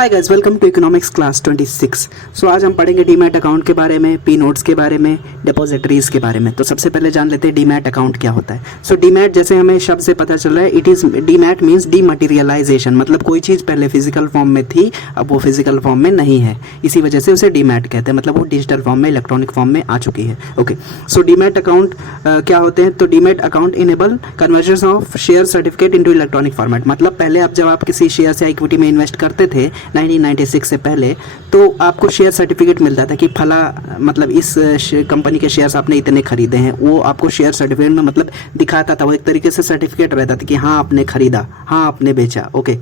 Hi guys, welcome to economics class 26। So आज हम पढ़ेंगे डीमैट अकाउंट के बारे में, पी नोट्स के बारे में, डिपॉजिटरीज के बारे में। तो सबसे पहले जान लेते हैं डीमैट अकाउंट क्या होता है। सो डीमैट जैसे हमें शब्द से पता चल रहा है, it is demat means dematerialisation, मतलब कोई चीज़ पहले फिजिकल फॉर्म में थी, अब वो फिजिकल फॉर्म में नहीं है, इसी वजह से उसे डीमैट कहते हैं, मतलब वो डिजिटल फॉर्म में, इलेक्ट्रॉनिक फॉर्म में आ चुकी है। ओके, सो डीमैट अकाउंट क्या होते हैं? तो demat account enable conversion of share certificate into electronic format. मतलब पहले जब आप किसी शेयर या इक्विटी में इन्वेस्ट करते थे 1996 से पहले, तो आपको शेयर सर्टिफिकेट मिलता था कि फला, मतलब इस कंपनी के शेयर्स आपने इतने खरीदे हैं, वो आपको शेयर सर्टिफिकेट में मतलब दिखाता था। वो एक तरीके से सर्टिफिकेट रहता था कि हाँ आपने खरीदा, हाँ आपने बेचा। ओके,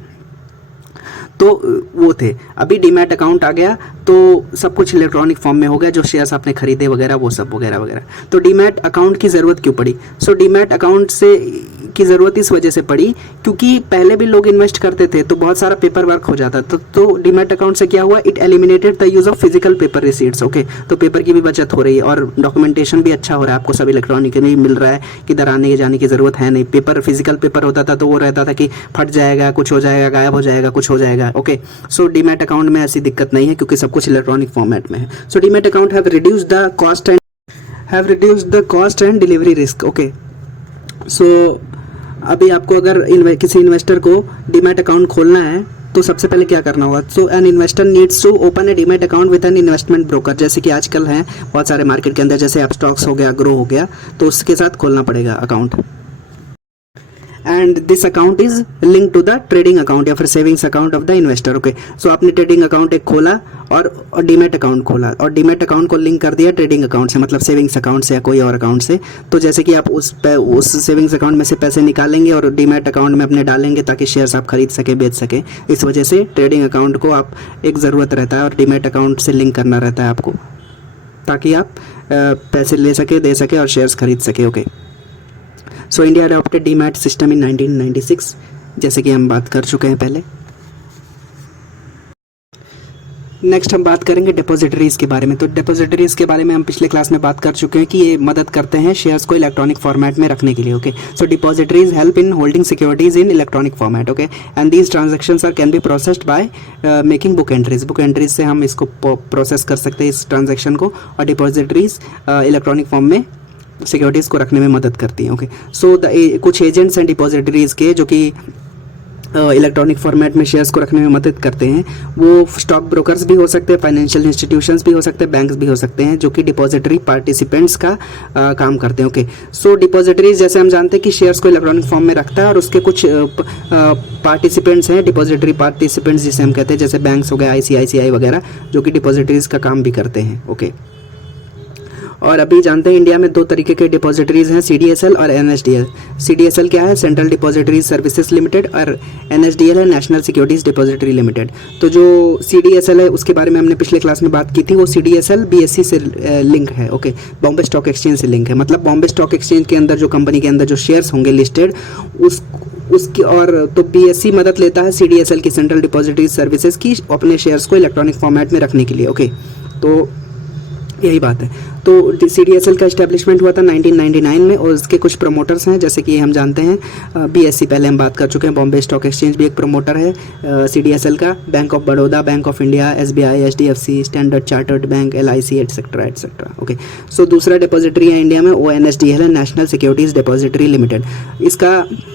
तो वो थे। अभी डीमैट अकाउंट आ गया तो सब कुछ इलेक्ट्रॉनिक फॉर्म में हो गया, जो शेयर्स आपने खरीदे वगैरह वो सब वगैरह वगैरह। तो डीमैट अकाउंट की ज़रूरत क्यों पड़ी? सो डीमैट अकाउंट से की ज़रूरत इस वजह से पड़ी क्योंकि पहले भी लोग इन्वेस्ट करते थे तो बहुत सारा पेपर वर्क हो जाता। तो डीमैट अकाउंट से क्या हुआ? It eliminated the use of physical paper receipts. Okay, तो पेपर की भी बचत हो रही है और डॉक्यूमेंटेशन भी अच्छा हो रहा है, आपको सब इलेक्ट्रॉनिकली मिल रहा है, किधर आने जाने की ज़रूरत है नहीं। पेपर, फिजिकल पेपर होता था तो वो रहता था कि फट जाएगा, कुछ हो जाएगा, गायब हो जाएगा, कुछ हो जाएगा। ओके, सो डीमैट अकाउंट में ऐसी दिक्कत नहीं है क्योंकि सब कुछ इलेक्ट्रॉनिक फॉर्मेट में है। So demat account have reduced the cost and delivery risk. Okay, so अभी आपको अगर किसी इन्वेस्टर को डीमैट अकाउंट खोलना है तो सबसे पहले क्या करना होगा? So an investor needs to open a demat account with an investment broker, जैसे कि आजकल हैं बहुत सारे मार्केट के अंदर, जैसे आप स्टॉक्स हो गया, ग्रो हो गया, तो उसके साथ खोलना पड़ेगा account. And this account is link to the trading account या फिर savings account of the investor. Okay, so आपने ट्रेडिंग अकाउंट एक खोला और डीमैट अकाउंट खोला और डीमैट अकाउंट को लिंक कर दिया ट्रेडिंग अकाउंट से, मतलब सेविंग्स अकाउंट से या कोई और अकाउंट से। तो जैसे कि आप उस सेविंग्स अकाउंट में से पैसे निकालेंगे और डीमैट अकाउंट में अपने डालेंगे ताकि शेयर्स आप खरीद सके, बेच सके। इस वजह से ट्रेडिंग अकाउंट को आप एक ज़रूरत रहता है और डीमैट अकाउंट से लिंक करना रहता है आपको, ताकि आप पैसे ले सके, दे सके और शेयर्स खरीद सके। Okay, so India adopted demat system in 1996, जैसे कि हम बात कर चुके हैं पहले। नेक्स्ट हम बात करेंगे डिपॉजिटरीज के बारे में। तो डिपॉजिटरीज के बारे में हम पिछले क्लास में बात कर चुके हैं कि ये मदद करते हैं शेयर्स को इलेक्ट्रॉनिक फॉर्मेट में रखने के लिए। Okay, so depositories help in holding securities in electronic format. Okay, and these transactions are can be processed by making book entries. Book entries से हम इसको प्रोसेस कर सकते हैं, इस ट्रांजेक्शन को, और डिपॉजिटरीज इलेक्ट्रॉनिक फॉर्म में सिक्योरिटीज़ को रखने में मदद करती हैं। ओके, सो कुछ एजेंट्स एंड डिपॉजिटरीज के जो कि इलेक्ट्रॉनिक फॉर्मेट में शेयर्स को रखने में मदद करते हैं, वो स्टॉक ब्रोकर्स भी हो सकते हैं, फाइनेंशियल इंस्टीट्यूशंस भी हो सकते हैं, बैंक्स भी हो सकते हैं, जो कि डिपॉजिटरी पार्टिसिपेंट्स का काम करते हैं। ओके, सो डिपॉजिटरीज जैसे हम जानते हैं कि शेयर्स को इलेक्ट्रॉनिक फॉर्म में रखता है और उसके कुछ पार्टिसिपेंट्स हैं, डिपॉजिटरी पार्टिसिपेंट्स जिसे हम कहते हैं, जैसे बैंक्स हो गए, ICICI वगैरह, जो कि डिपॉजिटरीज का काम भी करते हैं। ओके, और अभी जानते हैं इंडिया में दो तरीके के डिपॉजिटरीज हैं, CDSL और NSDL। CDSL क्या है? सेंट्रल डिपॉजिटरी सर्विसेज लिमिटेड, और NSDL है नेशनल सिक्योरिटीज़ डिपॉजिटरी लिमिटेड। तो जो CDSL है उसके बारे में हमने पिछले क्लास में बात की थी। वो CDSL BSE से लिंक है। ओके, बॉम्बे स्टॉक एक्सचेंज से लिंक है, मतलब बॉम्बे स्टॉक एक्सचेंज के अंदर जो कंपनी के अंदर जो शेयर्स होंगे लिस्टेड, उसकी, और तो BSE मदद लेता है CDSL की, सेंट्रल डिपॉजिटरी सर्विसेज की, अपने शेयर्स को इलेक्ट्रॉनिक फॉर्मेट में रखने के लिए। ओके, तो यही बात है। तो CDSL का इस्टेब्लिशमेंट हुआ था 1999 में, और उसके कुछ प्रमोटर्स हैं, जैसे कि हम जानते हैं BSE पहले हम बात कर चुके हैं, बॉम्बे स्टॉक एक्सचेंज भी एक प्रमोटर है CDSL का, bank of Baroda, bank of India, SBI, HDFC, Standard Chartered bank, LIC etcetera etcetera. Okay, so दूसरा डिपॉजिटरी है इंडिया में, वो NSDL है, नेशनल सिक्योरिटीज़ डिपॉजिटरी लिमिटेड। इसका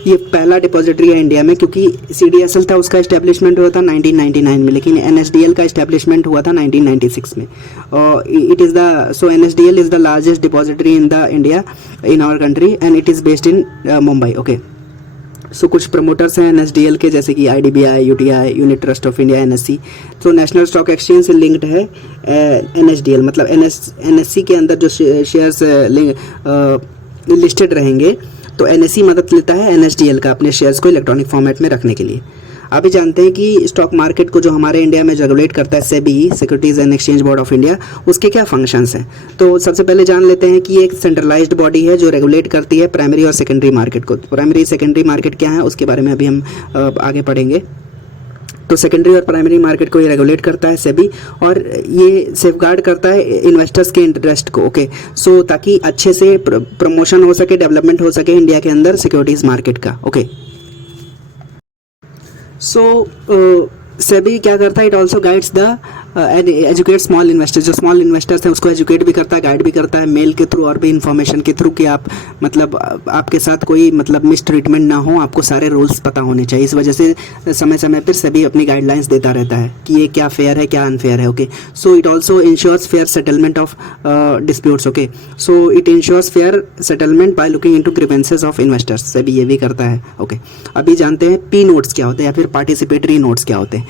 ये पहला डिपॉजिटरी है इंडिया में, क्योंकि CDSL था उसका इस्टेब्लिशमेंट हुआ था 1999 में, लेकिन NSDL का इस्टेब्लिशमेंट हुआ था 1996 में। और it is so NSDL is the largest depository in the India, in our country, and it is based in Mumbai. Okay, so कुछ प्रमोटर्स हैं NSDL के, जैसे कि IDBI, UTI, unit trust of India, NSE। तो national stock exchange से linked है NSDL, मतलब NSE के अंदर जो शेयर्स लिस्टेड रहेंगे, तो NSE मदद लेता है NSDL का अपने शेयर्स को इलेक्ट्रॉनिक फॉर्मेट में रखने के लिए। अभी जानते हैं कि स्टॉक मार्केट को जो हमारे इंडिया में रेगुलेट करता है SEBI, securities and exchange board of India, उसके क्या फंक्शंस हैं। तो सबसे पहले जान लेते हैं कि एक सेंट्रलाइज्ड बॉडी है जो रेगुलेट करती है प्राइमरी और सेकेंडरी मार्केट को। प्राइमरी सेकेंडरी मार्केट क्या है उसके बारे में अभी हम आगे पढ़ेंगे। तो सेकेंडरी और प्राइमरी मार्केट को ये रेगुलेट करता है SEBI, और ये सेफगार्ड करता है इन्वेस्टर्स के इंटरेस्ट को। ओके, सो ताकि अच्छे से प्रमोशन हो सके, डेवलपमेंट हो सके इंडिया के अंदर सिक्योरिटीज़ मार्केट का। ओके, सो सेबी क्या करता है, it also guides the educate small investors, जो स्मॉल इन्वेस्टर्स हैं उसको एजुकेट भी करता है, गाइड भी करता है मेल के थ्रू और भी इन्फॉर्मेशन के थ्रू कि आप मतलब आपके साथ कोई मतलब मिस ट्रीटमेंट ना हो, आपको सारे रूल्स पता होने चाहिए। इस वजह से समय समय पर सेबी अपनी गाइडलाइंस देता रहता है कि ये क्या फेयर है क्या अनफेयर है। Okay, so it also ensures fair settlement of disputes. Okay, so it ensures fair settlement by looking into grievances of investors, SEBI ये भी करता है। ओके, अभी जानते हैं पी नोट्स क्या होते हैं या फिर पार्टिसिपेटरी नोट्स क्या होते हैं।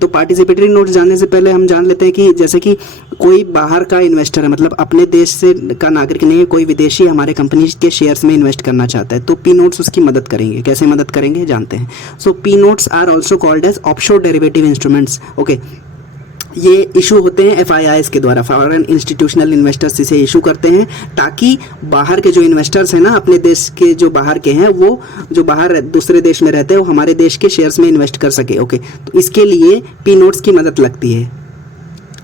तो पार्टिसिपेटरी नोट्स जानने से पहले हम जान लेते हैं कि जैसे कि कोई बाहर का इन्वेस्टर है, मतलब अपने देश से का नागरिक नहीं है, कोई विदेशी हमारे कंपनी के शेयर्स में इन्वेस्ट करना चाहता है, तो पी नोट्स उसकी मदद करेंगे। कैसे मदद करेंगे जानते हैं। So P notes are also called as offshore derivative instruments. Okay, ये इशू होते हैं एफआईआईस के द्वारा, फॉरेन इंस्टीट्यूशनल इन्वेस्टर्स इसे इशू करते हैं ताकि बाहर के जो इन्वेस्टर्स हैं ना, अपने देश के जो बाहर के हैं, वो जो बाहर दूसरे देश में रहते हैं वो हमारे देश के शेयर्स में इन्वेस्ट कर सके। ओके, तो इसके लिए पी नोट्स की मदद लगती है।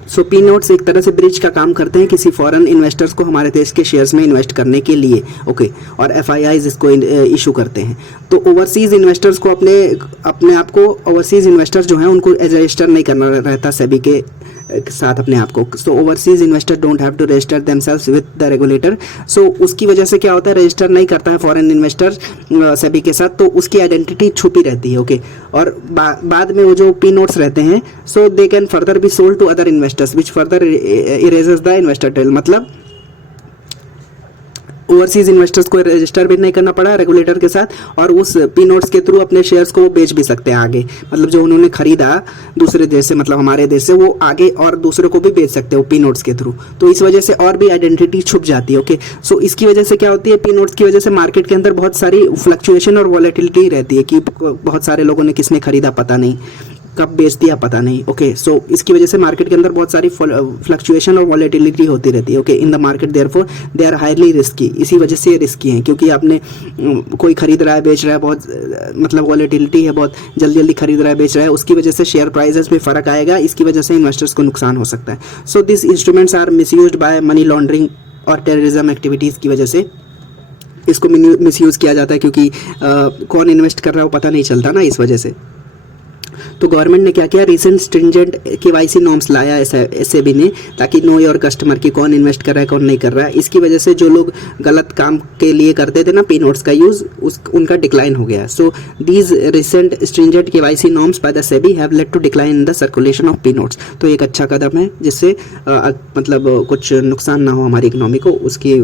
सो पी नोट्स एक तरह से ब्रिज का काम करते हैं किसी फॉरेन इन्वेस्टर्स को हमारे देश के शेयर्स में इन्वेस्ट करने के लिए। ओके, और एफआईआईस इसको इशू करते हैं। तो ओवरसीज़ इन्वेस्टर्स को अपने आप को ओवरसीज़ इन्वेस्टर्स जो हैं उनको रजिस्टर नहीं करना रहता सेबी के साथ अपने आप को। So overseas investor don't have to register themselves with the regulator. So उसकी वजह से क्या होता है, रजिस्टर नहीं करता है फॉरेन इन्वेस्टर सेबी के साथ, तो उसकी आइडेंटिटी छुपी रहती है। ओके, और बाद में वो जो पी नोट्स रहते हैं, so they can further be sold to other investors which further erases the investor trail. मतलब ओवरसीज इन्वेस्टर्स को रजिस्टर भी नहीं करना पड़ा रेगुलेटर के साथ, और उस पी नोट्स के थ्रू अपने शेयर्स को वो बेच भी सकते हैं आगे। मतलब जो उन्होंने खरीदा दूसरे देश से, मतलब हमारे देश से, वो आगे और दूसरों को भी बेच सकते हो पी नोट्स के थ्रू। तो इस वजह से और भी आइडेंटिटी छुप जाती है। ओके, सो इसकी वजह से क्या होती है, पी नोट्स की वजह से मार्केट के अंदर बहुत सारी फ्लक्चुएशन और वॉलेटिलिटी रहती है कि बहुत सारे लोगों ने किसने खरीदा पता नहीं, कब बेच दिया पता नहीं। ओके, सो इसकी वजह से मार्केट के अंदर बहुत सारी फ्लक्चुएशन और वॉलेटिलिटी होती रहती है। Okay, in the market therefore they are highly risky. इसी वजह से ये रिस्की हैं क्योंकि आपने कोई खरीद रहा है बेच रहा है, बहुत मतलब वॉलेटिलिटी है, बहुत जल्दी जल्दी खरीद रहा है बेच रहा है, उसकी वजह से शेयर प्राइसेस में फ़र्क आएगा, इसकी वजह से इन्वेस्टर्स को नुकसान हो सकता है। So this instruments are misused by money laundering और टेररिज्म एक्टिविटीज़ की वजह से इसको मिसयूज़ किया जाता है क्योंकि कौन इन्वेस्ट कर रहा है वो पता नहीं चलता ना, इस वजह से। तो गवर्नमेंट ने क्या किया, रिसेंट स्ट्रिंजेंट केवाईसी नॉर्म्स लाया एसएबी ने, ताकि नो योर कस्टमर की कौन इन्वेस्ट कर रहा है कौन नहीं कर रहा है। इसकी वजह से जो लोग गलत काम के लिए करते थे ना पी नोट्स का यूज़, उनका डिक्लाइन हो गया। So these recent stringent KYC norms by the SEBI have led to decline in the circulation of P notes. तो एक अच्छा कदम है जिससे मतलब कुछ नुकसान ना हो हमारी इकोनॉमी को, उसके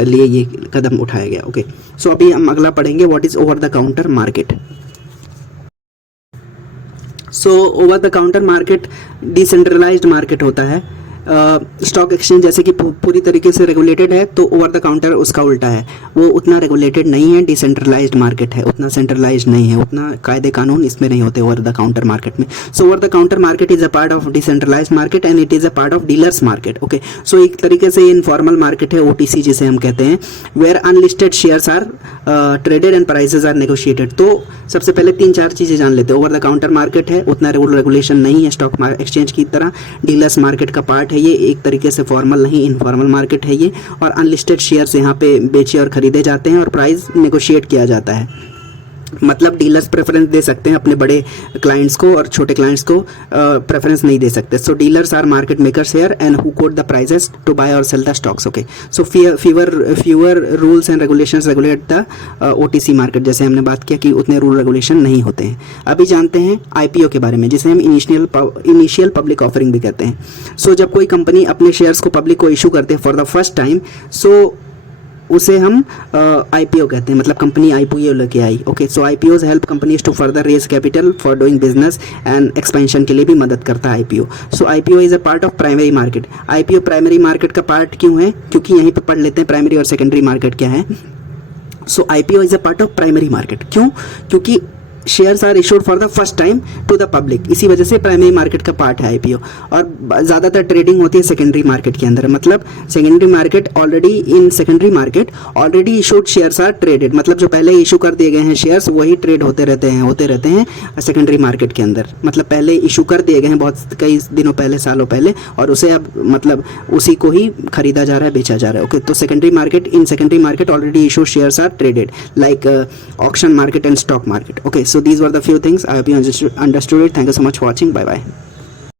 लिए ये कदम उठाया गया। ओके, सो अभी हम अगला पढ़ेंगे, what is over the counter market. So over the counter market decentralised market होता है। स्टॉक एक्सचेंज जैसे कि पूरी तरीके से रेगुलेटेड है, तो ओवर द काउंटर उसका उल्टा है, वो उतना रेगुलेटेड नहीं है, डिसेंट्रलाइज्ड मार्केट है, उतना सेंट्रलाइज्ड नहीं है, उतना कायदे कानून इसमें नहीं होते ओवर द काउंटर मार्केट में। So over the counter market is a part of decentralised market and it is a part of dealers market. Okay, so एक तरीके से ये इनफॉर्मल मार्केट है, ओटीसी जिसे हम कहते हैं, where unlisted shares are traded and prices are negotiated. तो सबसे पहले 3-4 चीज़ें जान लेते हैं। ओवर द काउंटर मार्केट है, उतना रूल रेगुलेशन नहीं है स्टॉक एक्सचेंज की तरह, डीलर्स मार्केट का पार्ट है ये, एक तरीके से फॉर्मल नहीं इनफॉर्मल मार्केट है ये, और अनलिस्टेड शेयर्स यहाँ पे बेचे और खरीदे जाते हैं और प्राइस नेगोशिएट किया जाता है। मतलब डीलर्स प्रेफरेंस दे सकते हैं अपने बड़े क्लाइंट्स को और छोटे क्लाइंट्स को प्रेफरेंस नहीं दे सकते। So dealers are market makers here and who quote the prices to buy और sell the stocks. Okay, so fewer rules and regulations regulate the OTC market. जैसे हमने बात किया कि उतने रूल रेगुलेशन नहीं होते हैं। अभी जानते हैं आईपीओ के बारे में, जिसे हम इनिशियल पब्लिक ऑफरिंग भी कहते हैं। सो जब कोई कंपनी अपने शेयर्स को पब्लिक को इशू करते हैं for the first time, so उसे हम आईपीओ कहते हैं, मतलब कंपनी आईपीओ लेके आई। Okay, so IPOs help companies to further raise capital for doing business and expansion के लिए भी मदद करता है IPO. So IPO is a part of primary market. IPO primary market का पार्ट क्यों है, क्योंकि यहीं पे पढ़ लेते हैं प्राइमरी और सेकेंडरी मार्केट क्या है। So IPO is a part of primary market, क्यों, क्योंकि shares are issued for the first time to the public, इसी वजह से प्राइमरी मार्केट का पार्ट है आईपीओ। और ज़्यादातर ट्रेडिंग होती है सेकेंडरी मार्केट के अंदर, मतलब secondary market already in secondary market already issued shares are traded, मतलब जो पहले इशू कर दिए गए हैं शेयर्स वही ट्रेड होते रहते हैं सेकेंडरी मार्केट के अंदर। मतलब पहले इशू कर दिए गए हैं बहुत कई दिनों पहले, सालों पहले, और उसे अब मतलब उसी को ही खरीदा जा रहा है, बेचा जा रहा है। ओके, तो secondary market already issue shares are traded like auction market and stock market. Okay, so So these were the few things. I hope you understood it. Thank you so much for watching. Bye bye.